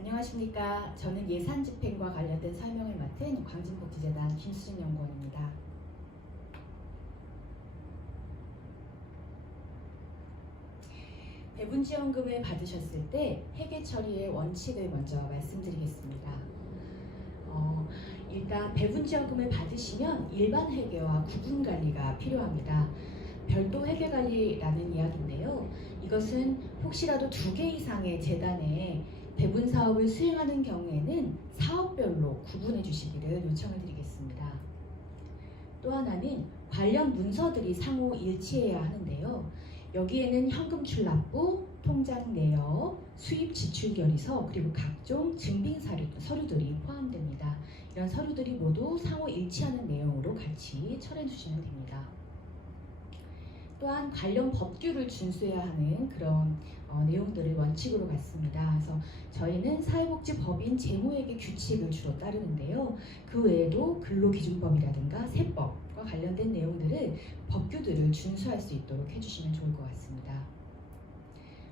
안녕하십니까. 저는 예산집행과 관련된 설명을 맡은 광진복지재단 김수진 연구원입니다. 배분지원금을 받으셨을 때 회계 처리의 원칙을 먼저 말씀드리겠습니다. 일단 배분지원금을 받으시면 일반 회계와 구분 관리가 필요합니다. 별도 회계 관리라는 이야기인데요. 이것은 혹시라도 2개 이상의 재단에 배분 사업을 수행하는 경우에는 사업별로 구분해 주시기를 요청을 드리겠습니다. 또 하나는 관련 문서들이 상호 일치해야 하는데요. 여기에는 현금 출납부, 통장 내역, 수입 지출 결의서, 그리고 각종 증빙 서류들이 포함됩니다. 이런 서류들이 모두 상호 일치하는 내용으로 같이 처리해 주시면 됩니다. 또한 관련 법규를 준수해야 하는 그런 내용들을 원칙으로 갖습니다. 그래서 저희는 사회복지법인 재무회계 규칙을 주로 따르는데요. 그 외에도 근로기준법이라든가 세법과 관련된 내용들을 법규들을 준수할 수 있도록 해주시면 좋을 것 같습니다.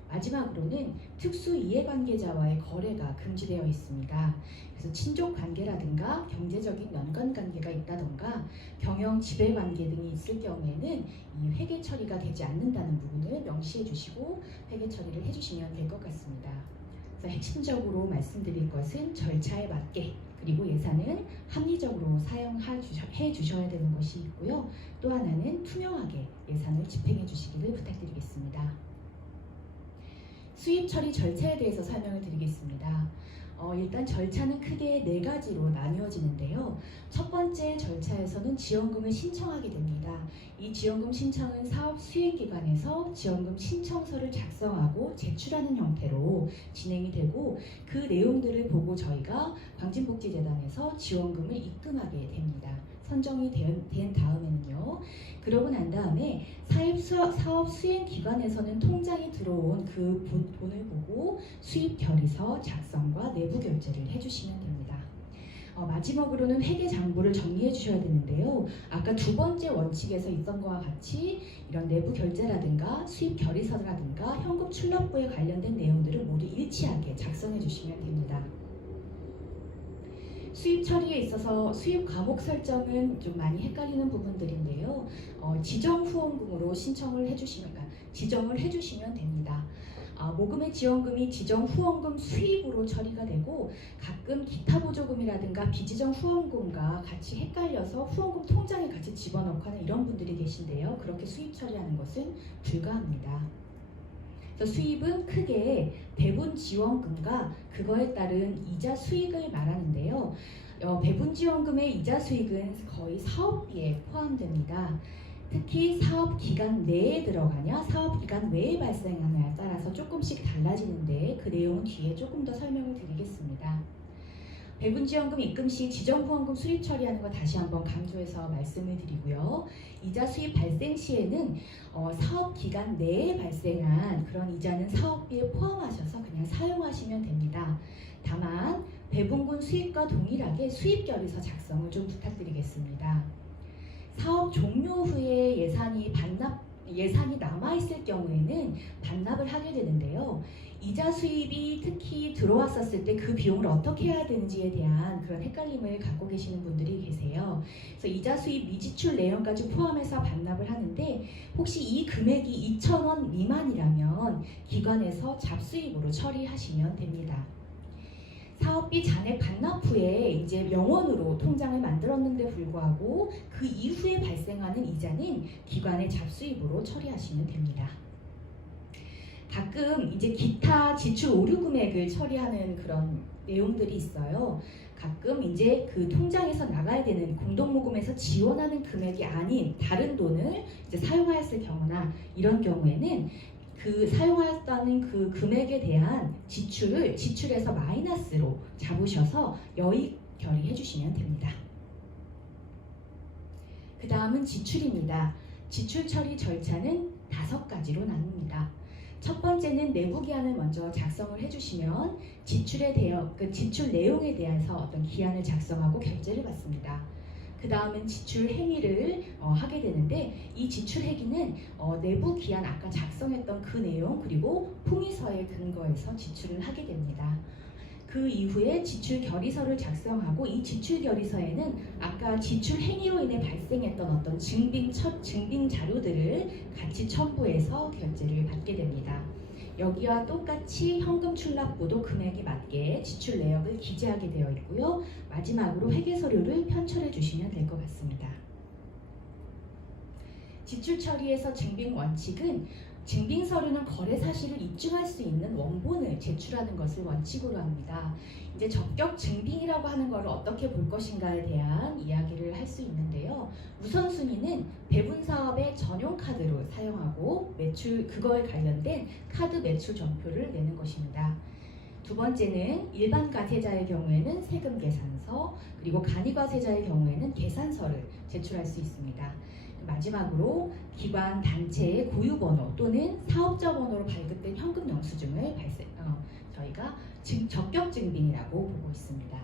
마지막으로는 특수 이해관계자와의 거래가 금지되어 있습니다. 그래서 친족관계라든가 경제적인 연관관계가 있다던가 경영 지배관계 등이 있을 경우에는 이 회계 처리가 되지 않는다는 부분을 명시해 주시고 회계 처리를 해주시면 될 것 같습니다. 그래서 핵심적으로 말씀드릴 것은 절차에 맞게 그리고 예산을 합리적으로 사용해 주셔야 되는 것이 있고요. 또 하나는 투명하게 예산을 집행해 주시기를 부탁드리겠습니다. 수입 처리 절차에 대해서 설명을 드리겠습니다. 일단 절차는 크게 4가지로 나뉘어지는데요. 첫 번째 절차에서는 지원금을 신청하게 됩니다. 이 지원금 신청은 사업 수행기관에서 지원금 신청서를 작성하고 제출하는 형태로 진행이 되고 그 내용들을 보고 저희가 광진복지재단에서 지원금을 입금하게 됩니다. 선정이 된 다음에는요. 그러고 난 다음에 사업 수행기관에서는 통장에 들어온 그 돈을 보고 수입 결의서 작성과 내부 결제를 해주시면 됩니다. 마지막으로는 회계 장부를 정리해 주셔야 되는데요. 아까 2번째 원칙에서 있던 것과 같이 이런 내부 결제라든가 수입 결의서라든가 현금 출납부에 관련된 내용들을 모두 일치하게 작성해 주시면 됩니다. 수입 처리에 있어서 수입 과목 설정은 좀 많이 헷갈리는 부분들인데요. 지정 후원금으로 지정을 해주시면 됩니다. 모금의 지원금이 지정 후원금 수입으로 처리가 되고 가끔 기타 보조금이라든가 비지정 후원금과 같이 헷갈려서 후원금 통장에 같이 집어넣고 하는 이런 분들이 계신데요. 그렇게 수입 처리하는 것은 불가합니다. 그래서 수입은 크게 배분 지원금과 그거에 따른 이자 수익을 말하는데요. 배분 지원금의 이자 수익은 거의 사업비에 포함됩니다. 특히 사업 기간 내에 들어가냐 사업 기간 외에 발생하냐에 따라서 조금씩 달라지는데 그 내용은 뒤에 조금 더 설명을 드리겠습니다. 배분지원금 입금 시 지정후원금 수립 처리하는 거 다시 한번 강조해서 말씀을 드리고요. 이자 수입 발생 시에는 사업 기간 내에 발생한 그런 이자는 사업비에 포함하셔서 그냥 사용하시면 됩니다. 다만 배분군 수입과 동일하게 수입 결의서 작성을 좀 부탁드리겠습니다. 사업 종료 후에 예산이 남아있을 경우에는 반납을 하게 되는데요. 이자 수입이 특히 들어왔었을 때 그 비용을 어떻게 해야 되는지에 대한 그런 헷갈림을 갖고 계시는 분들이 계세요. 그래서 이자 수입 미지출 내용까지 포함해서 반납을 하는데 혹시 이 금액이 2,000원 미만이라면 기관에서 잡수입으로 처리하시면 됩니다. 사업비 잔액 반납 후에 이제 명원으로 통장을 만들었는데 불구하고 그 이후에 발생하는 이자는 기관의 잡수입으로 처리하시면 됩니다. 가끔 이제 기타 지출 오류 금액을 처리하는 그런 내용들이 있어요. 가끔 이제 그 통장에서 나가야 되는 공동모금에서 지원하는 금액이 아닌 다른 돈을 이제 사용하였을 경우나 이런 경우에는 그 사용하였다는 그 금액에 대한 지출을 지출에서 마이너스로 잡으셔서 여익 결의해 주시면 됩니다. 그 다음은 지출입니다. 지출 처리 절차는 5가지로 나눕니다. 첫 번째는 내부 기한을 먼저 작성을 해주시면 지출 내용에 대해서 어떤 기한을 작성하고 결제를 받습니다. 그 다음은 지출 행위를 하게 되는데 이 지출 행위는 내부 기한 아까 작성했던 그 내용 그리고 품위서에 근거해서 지출을 하게 됩니다. 그 이후에 지출 결의서를 작성하고 이 지출 결의서에는 아까 지출 행위로 인해 발생했던 어떤 증빙 자료들을 같이 첨부해서 결제를 받게 됩니다. 여기와 똑같이 현금 출납부도 금액에 맞게 지출 내역을 기재하게 되어 있고요. 마지막으로 회계 서류를 편철해 주시면 될 것 같습니다. 지출 처리에서 증빙 원칙은 증빙 서류는 거래 사실을 입증할 수 있는 원본을 제출하는 것을 원칙으로 합니다. 이제 적격 증빙이라고 하는 것을 어떻게 볼 것인가에 대한 이야기를 할 수 있는데요. 우선순위는 배분 사업의 전용 카드로 사용하고 그거에 관련된 카드 매출 전표를 내는 것입니다. 두 번째는 일반 과세자의 경우에는 세금 계산서, 그리고 간이 과세자의 경우에는 계산서를 제출할 수 있습니다. 마지막으로 기관, 단체의 고유번호 또는 사업자 번호로 발급된 현금 영수증을 저희가 적격 증빙이라고 보고 있습니다.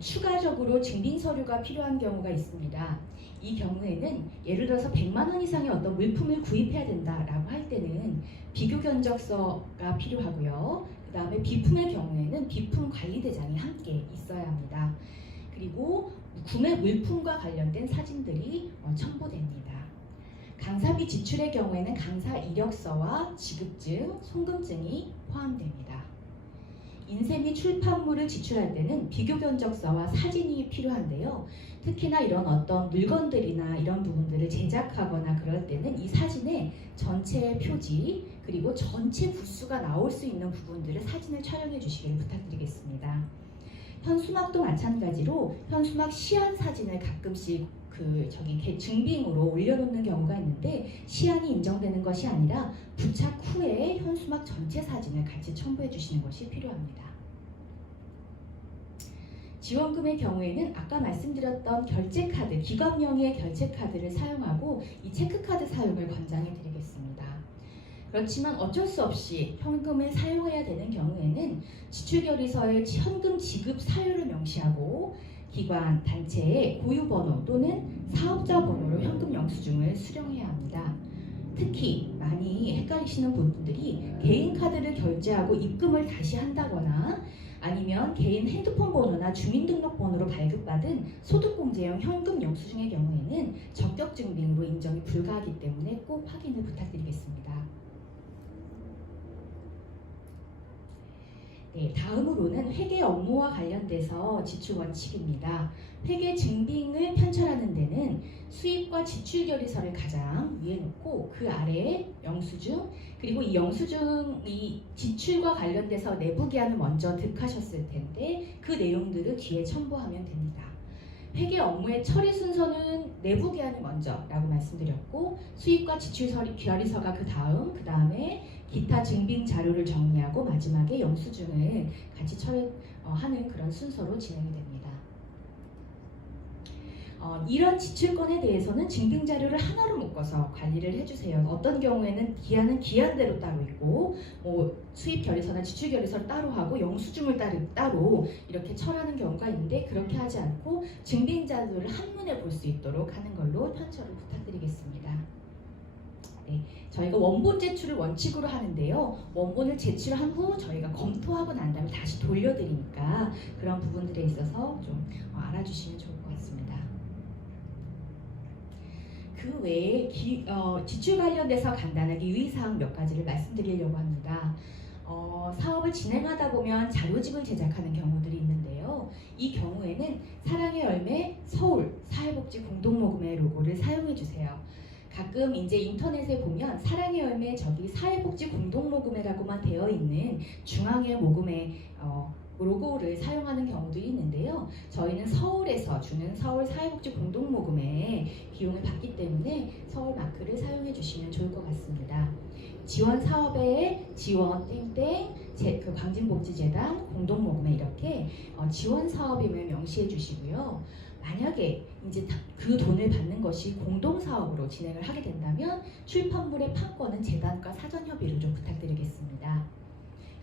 추가적으로 증빙 서류가 필요한 경우가 있습니다. 이 경우에는 예를 들어서 100만 원 이상의 어떤 물품을 구입해야 된다라고 할 때는 비교 견적서가 필요하고요. 그 다음에 비품의 경우에는 비품 관리대장이 함께 있어야 합니다. 그리고 구매 물품과 관련된 사진들이 첨부됩니다. 강사비 지출의 경우에는 강사 이력서와 지급증, 송금증이 포함됩니다. 인쇄 및 출판물을 지출할 때는 비교 견적서와 사진이 필요한데요. 특히나 이런 어떤 물건들이나 이런 부분들을 제작하거나 그럴 때는 이 사진에 전체 표지 그리고 전체 부수가 나올 수 있는 부분들을 사진을 촬영해 주시길 부탁드리겠습니다. 현수막도 마찬가지로 현수막 시안 사진을 가끔씩 증빙으로 올려놓는 경우가 있는데 시안이 인정되는 것이 아니라 부착 후에 현수막 전체 사진을 같이 첨부해 주시는 것이 필요합니다. 지원금의 경우에는 아까 말씀드렸던 결제카드, 기관 명의의 결제카드를 사용하고 이 체크카드 사용을 권장해 드리겠습니다. 그렇지만 어쩔 수 없이 현금을 사용해야 되는 경우에는 지출결의서에 현금 지급 사유를 명시하고 기관, 단체의 고유번호 또는 사업자 번호로 현금 영수증을 수령해야 합니다. 특히 많이 헷갈리시는 분들이 개인 카드를 결제하고 입금을 다시 한다거나 아니면 개인 핸드폰 번호나 주민등록번호로 발급받은 소득공제형 현금 영수증의 경우에는 적격 증빙으로 인정이 불가하기 때문에 꼭 확인을 부탁드리겠습니다. 네, 다음으로는 회계 업무와 관련돼서 지출 원칙입니다. 회계 증빙을 편철하는 데는 수입과 지출 결의서를 가장 위에 놓고 그 아래에 영수증, 그리고 이 영수증이 지출과 관련돼서 내부 기한을 먼저 득하셨을 텐데 그 내용들을 뒤에 첨부하면 됩니다. 회계 업무의 처리 순서는 내부 기한이 먼저라고 말씀드렸고 수입과 지출 결의서가 그 다음에 기타 증빙 자료를 정리하고 마지막에 영수증을 같이 처리하는 그런 순서로 진행이 됩니다. 이런 지출권에 대해서는 증빙 자료를 하나로 묶어서 관리를 해주세요. 어떤 경우에는 기한은 기한대로 따로 있고 수입 결의서나 지출 결의서를 따로 하고 영수증을 따로 이렇게 철하는 경우가 있는데 그렇게 하지 않고 증빙 자료를 한눈에 볼 수 있도록 하는 걸로 편철을 부탁드리겠습니다. 네, 저희가 원본 제출을 원칙으로 하는데요. 원본을 제출한 후 저희가 검토하고 난 다음에 다시 돌려드리니까 그런 부분들에 있어서 좀 알아주시면 좋을 것 같습니다. 그 외에 지출 관련돼서 간단하게 유의사항 몇 가지를 말씀드리려고 합니다. 사업을 진행하다 보면 자료집을 제작하는 경우들이 있는데요. 이 경우에는 사랑의 열매 서울 사회복지 공동모금회 로고를 사용해 주세요. 가끔 이제 인터넷에 보면 사랑의 열매 저기 사회복지 공동모금회라고만 되어 있는 중앙의 모금회 로고를 사용하는 경우들이 있는데요. 저희는 서울에서 주는 서울 사회복지 공동모금회에 비용을 받기 때문에 서울 마크를 사용해 주시면 좋을 것 같습니다. 지원 사업에 지원 땡땡 그 광진복지재단 공동모금회 이렇게 지원 사업임을 명시해 주시고요. 만약에 이제 그 돈을 받는 것이 공동사업으로 진행을 하게 된다면 출판물의 판권은 재단과 사전협의를 좀 부탁드리겠습니다.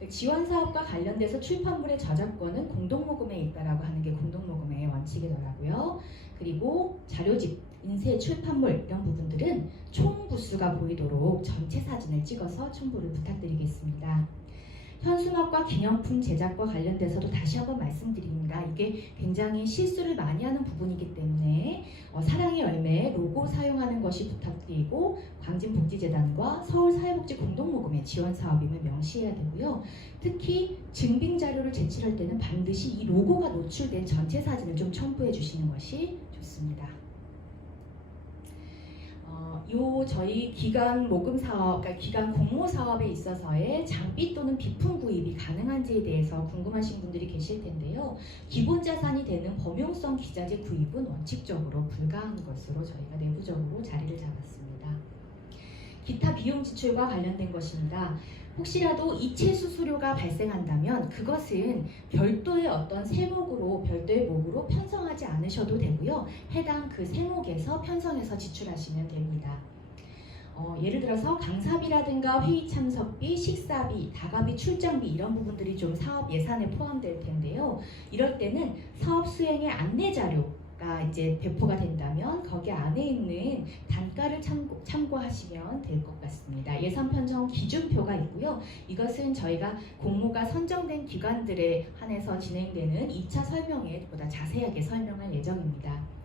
지원 사업과 관련돼서 출판물의 저작권은 공동모금회에 있다라고 하는 게 공동모금회의 원칙이더라고요. 그리고 자료집, 인쇄, 출판물 이런 부분들은 총 부수가 보이도록 전체 사진을 찍어서 첨부를 부탁드리겠습니다. 현수막과 기념품 제작과 관련돼서도 다시 한번 말씀드립니다. 이게 굉장히 실수를 많이 하는 부분이기 때문에 사랑의 열매 로고 사용하는 것이 부탁드리고 광진복지재단과 서울사회복지공동모금의 지원 사업임을 명시해야 되고요. 특히 증빙 자료를 제출할 때는 반드시 이 로고가 노출된 전체 사진을 좀 첨부해 주시는 것이 좋습니다. 저희 기관 모금 사업, 그러니까 기관 공모 사업에 있어서의 장비 또는 비품 구입이 가능한지에 대해서 궁금하신 분들이 계실 텐데요. 기본 자산이 되는 범용성 기자재 구입은 원칙적으로 불가한 것으로 저희가 내부적으로 자리를 잡았습니다. 기타 비용 지출과 관련된 것입니다. 혹시라도 이체 수수료가 발생한다면 그것은 별도의 어떤 세목으로 별도의 목으로 편성하지 않으셔도 되고요. 해당 그 세목에서 편성해서 지출하시면 됩니다. 예를 들어서 강사비라든가 회의 참석비, 식사비, 다가비, 출장비 이런 부분들이 좀 사업 예산에 포함될 텐데요. 이럴 때는 사업 수행의 안내 자료가 이제 배포가 된다면 거기 안에 있는 단가를 참고하시면 될 것 같습니다. 예산 편성 기준표가 있고요. 이것은 저희가 공모가 선정된 기관들에 한해서 진행되는 2차 설명회에 보다 자세하게 설명할 예정입니다.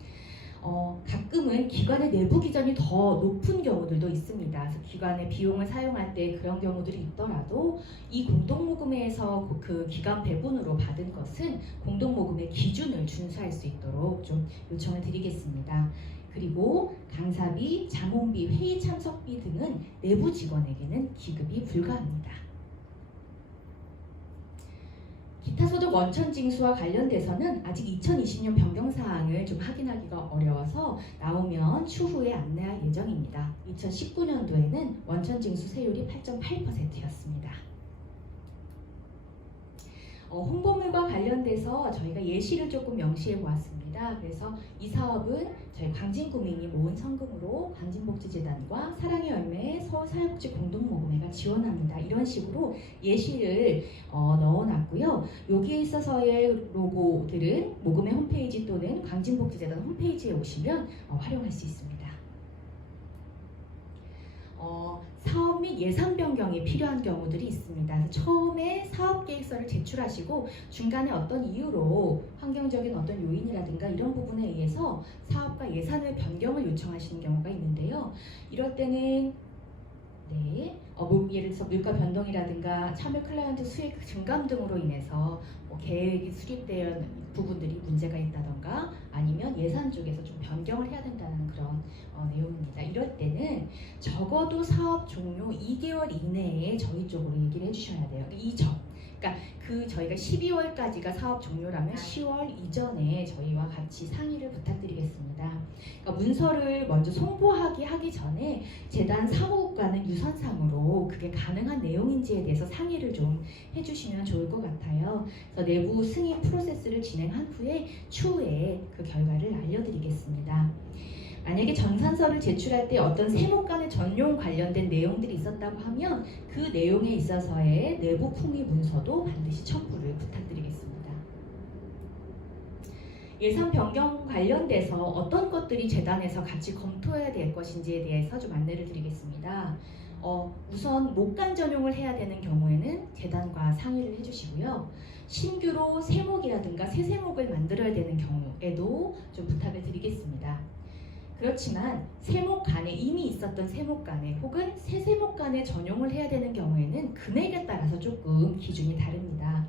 가끔은 기관의 내부 기전이 더 높은 경우들도 있습니다. 그래서 기관의 비용을 사용할 때 그런 경우들이 있더라도 이 공동모금회에서 그 기관 배분으로 받은 것은 공동모금의 기준을 준수할 수 있도록 좀 요청을 드리겠습니다. 그리고 강사비, 자문비, 회의 참석비 등은 내부 직원에게는 기급이 불가합니다. 기타 소득 원천 징수와 관련돼서는 아직 2020년 변경사항을 좀 확인하기가 어려워서 나오면 추후에 안내할 예정입니다. 2019년도에는 원천 징수 세율이 8.8%였습니다. 홍보물과 관련돼서 저희가 예시를 조금 명시해 보았습니다. 그래서 이 사업은 저희 광진구민이 모은 성금으로 광진복지재단과 사랑의 열매 서울사회복지공동모금회가 지원합니다. 이런 식으로 예시를 넣어놨고요. 여기에 있어서의 로고들은 모금의 홈페이지 또는 광진복지재단 홈페이지에 오시면 활용할 수 있습니다. 사업 및 예산 변경이 필요한 경우들이 있습니다. 그래서 처음에 사업계획서를 제출하시고 중간에 어떤 이유로 환경적인 어떤 요인이라든가 이런 부분에 의해서 사업과 예산을 변경을 요청하시는 경우가 있는데요. 이럴 때는 예를 들어서 물가 변동이라든가 참여 클라이언트 수익 증감 등으로 인해서 계획이 수립되어 부분들이 문제가 있다던가 아니면 예산 쪽에서 좀 변경을 해야 된다는 그런 내용입니다. 이럴 때는 적어도 사업 종료 2개월 이내에 저희 쪽으로 얘기를 해주셔야 돼요. 그러니까 저희가 12월까지가 사업 종료라면 10월 이전에 저희와 같이 상의를 부탁드리겠습니다. 그러니까 문서를 먼저 하기 전에 재단 사무국과는 유선상으로 그게 가능한 내용인지에 대해서 상의를 좀 해주시면 좋을 것 같아요. 그래서 내부 승인 프로세스를 진행한 후에 추후에 그 결과를 알려드리겠습니다. 만약에 정산서를 제출할 때 어떤 세목 간의 전용 관련된 내용들이 있었다고 하면 그 내용에 있어서의 내부 품위 문서도 반드시 첨부를 부탁드리겠습니다. 예산 변경 관련돼서 어떤 것들이 재단에서 같이 검토해야 될 것인지에 대해서 좀 안내를 드리겠습니다. 우선 목간 전용을 해야 되는 경우에는 재단과 상의를 해주시고요. 신규로 세목이라든가 새 세목을 만들어야 되는 경우에도 좀 부탁을 드리겠습니다. 그렇지만 세목 간에 이미 있었던 세목 간에 혹은 새 세목 간에 전용을 해야 되는 경우에는 금액에 따라서 조금 기준이 다릅니다.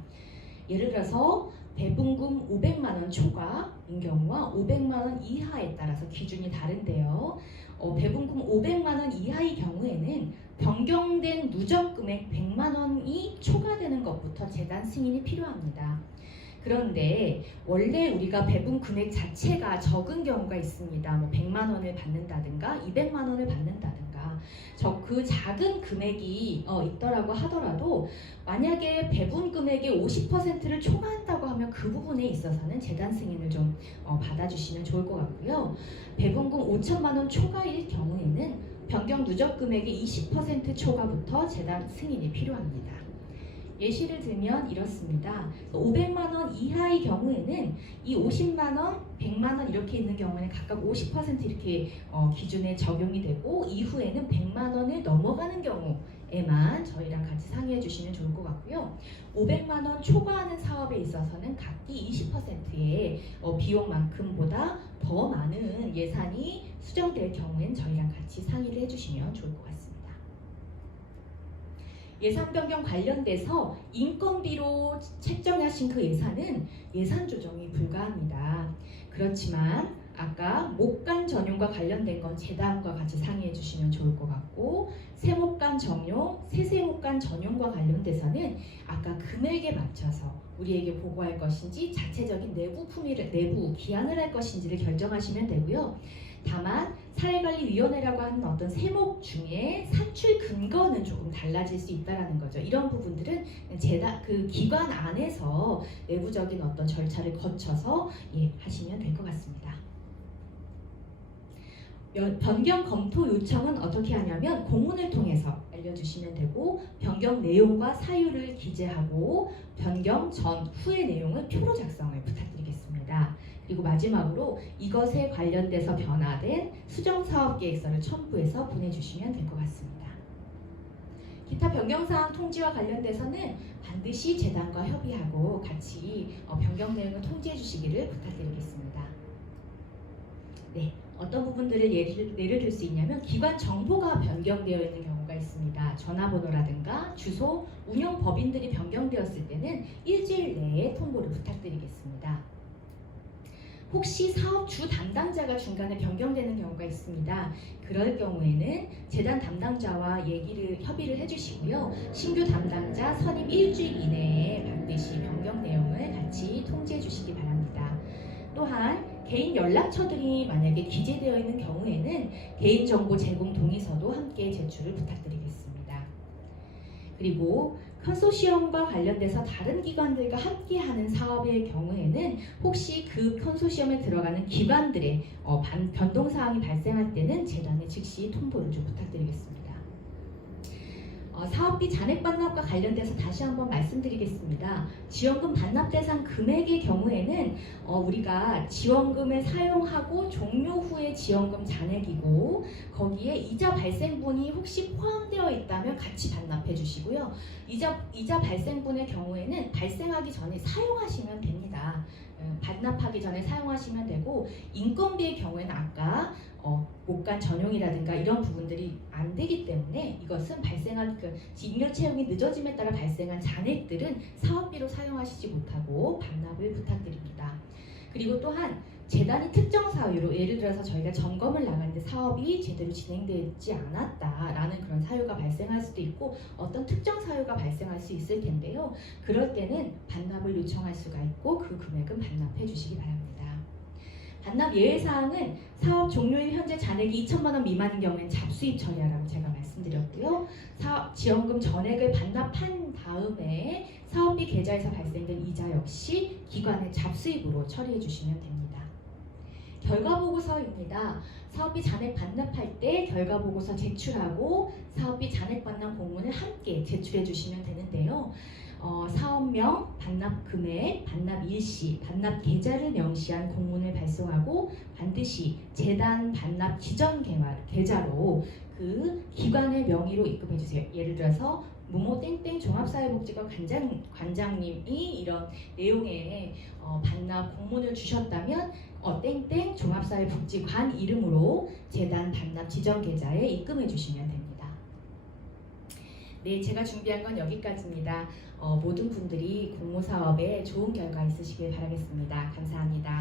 예를 들어서 배분금 500만 원 초과인 경우와 500만 원 이하에 따라서 기준이 다른데요. 배분금 500만 원 이하의 경우에는 변경된 누적 금액 100만 원이 초과되는 것부터 재단 승인이 필요합니다. 그런데 원래 우리가 배분 금액 자체가 적은 경우가 있습니다. 100만 원을 받는다든가 200만 원을 받는다든가 그 작은 금액이 있더라고 하더라도 만약에 배분 금액의 50%를 초과한다고 하면 그 부분에 있어서는 재단 승인을 좀 받아주시면 좋을 것 같고요. 배분금 5천만 원 초과일 경우에는 변경 누적 금액의 20% 초과부터 재단 승인이 필요합니다. 예시를 들면 이렇습니다. 500만 원 이하의 경우에는 이 50만 원, 100만 원 이렇게 있는 경우에는 각각 50% 이렇게 기준에 적용이 되고, 이후에는 100만 원을 넘어가는 경우에만 저희랑 같이 상의해 주시면 좋을 것 같고요. 500만 원 초과하는 사업에 있어서는 각기 20%의 비용만큼보다 더 많은 예산이 수정될 경우엔 저희랑 같이 상의를 해주시면 좋을 것 같습니다. 예산 변경 관련돼서 인건비로 책정하신 그 예산은 예산 조정이 불가합니다. 그렇지만 아까 목간 전용과 관련된 건 재단과 같이 상의해 주시면 좋을 것 같고, 세목간 전용, 세세목간 전용과 관련돼서는 아까 금액에 맞춰서 우리에게 보고할 것인지 자체적인 내부 품위를 내부 기한을 할 것인지를 결정하시면 되고요. 다만 사례관리위원회라고 하는 어떤 세목 중에 산출 근거는 조금 달라질 수 있다라는 거죠. 이런 부분들은 그 기관 안에서 내부적인 어떤 절차를 거쳐서 하시면 될 것 같습니다. 변경 검토 요청은 어떻게 하냐면 공문을 통해서 알려주시면 되고, 변경 내용과 사유를 기재하고 변경 전, 후의 내용을 표로 작성을 부탁드리겠습니다. 그리고 마지막으로 이것에 관련돼서 변화된 수정사업계획서를 첨부해서 보내주시면 될 것 같습니다. 기타 변경사항 통지와 관련돼서는 반드시 재단과 협의하고 같이 변경 내용을 통지해 주시기를 부탁드리겠습니다. 네, 어떤 부분들을 예를 들 수 있냐면 기관 정보가 변경되어 있는 경우가 있습니다. 전화번호라든가 주소, 운영법인들이 변경되었을 때는 일주일 내에 통보를 부탁드리겠습니다. 혹시 사업 주 담당자가 중간에 변경되는 경우가 있습니다. 그럴 경우에는 재단 담당자와 협의를 해주시고요. 신규 담당자 선임 일주일 이내에 반드시 변경 내용을 같이 통지해 주시기 바랍니다. 또한 개인 연락처들이 만약에 기재되어 있는 경우에는 개인정보 제공 동의서도 함께 제출을 부탁드리겠습니다. 그리고 컨소시엄과 관련돼서 다른 기관들과 함께하는 사업의 경우에는 혹시 그 컨소시엄에 들어가는 기관들의 변동사항이 발생할 때는 재단에 즉시 통보를 좀 부탁드리겠습니다. 사업비 잔액 반납과 관련돼서 다시 한번 말씀드리겠습니다. 지원금 반납 대상 금액의 경우에는 우리가 지원금을 사용하고 종료 후의 지원금 잔액이고, 거기에 이자 발생분이 혹시 포함되어 있다면 같이 반납해 주시고요. 이자 발생분의 경우에는 발생하기 전에 사용하시면 됩니다. 반납하기 전에 사용하시면 되고, 인건비의 경우에는 아까 목간 전용이라든가 이런 부분들이 안 되기 때문에 이것은 발생한 인력 채용이 늦어짐에 따라 발생한 잔액들은 사업비로 사용하시지 못하고 반납을 부탁드립니다. 그리고 또한 재단이 특정 사유로, 예를 들어서 저희가 점검을 나갔는데 사업이 제대로 진행되지 않았다라는 그런 사유가 발생할 수도 있고 어떤 특정 사유가 발생할 수 있을 텐데요. 그럴 때는 반납을 요청할 수가 있고 그 금액은 반납해 주시기 바랍니다. 반납 예외사항은 사업 종료일 현재 잔액이 2천만 원 미만인 경우에는 잡수입 처리하라고 제가 말씀드렸고요. 사업 지원금 전액을 반납한 다음에 사업비 계좌에서 발생된 이자 역시 기관의 잡수입으로 처리해 주시면 됩니다. 결과보고서입니다. 사업비 잔액 반납할 때 결과보고서 제출하고 사업비 잔액 반납 공문을 함께 제출해 주시면 되는데요. 사업명, 반납 금액, 반납 일시, 반납 계좌를 명시한 공문을 발송하고 반드시 재단 반납 기존 계좌로 그 기관의 명의로 입금해 주세요. 예를 들어서 모모 땡땡 종합사회복지관 관장님이 이런 내용의 반납 공문을 주셨다면 땡땡 종합사회복지관 이름으로 재단 반납 지정 계좌에 입금해 주시면 됩니다. 네, 제가 준비한 건 여기까지입니다. 모든 분들이 공모사업에 좋은 결과 있으시길 바라겠습니다. 감사합니다.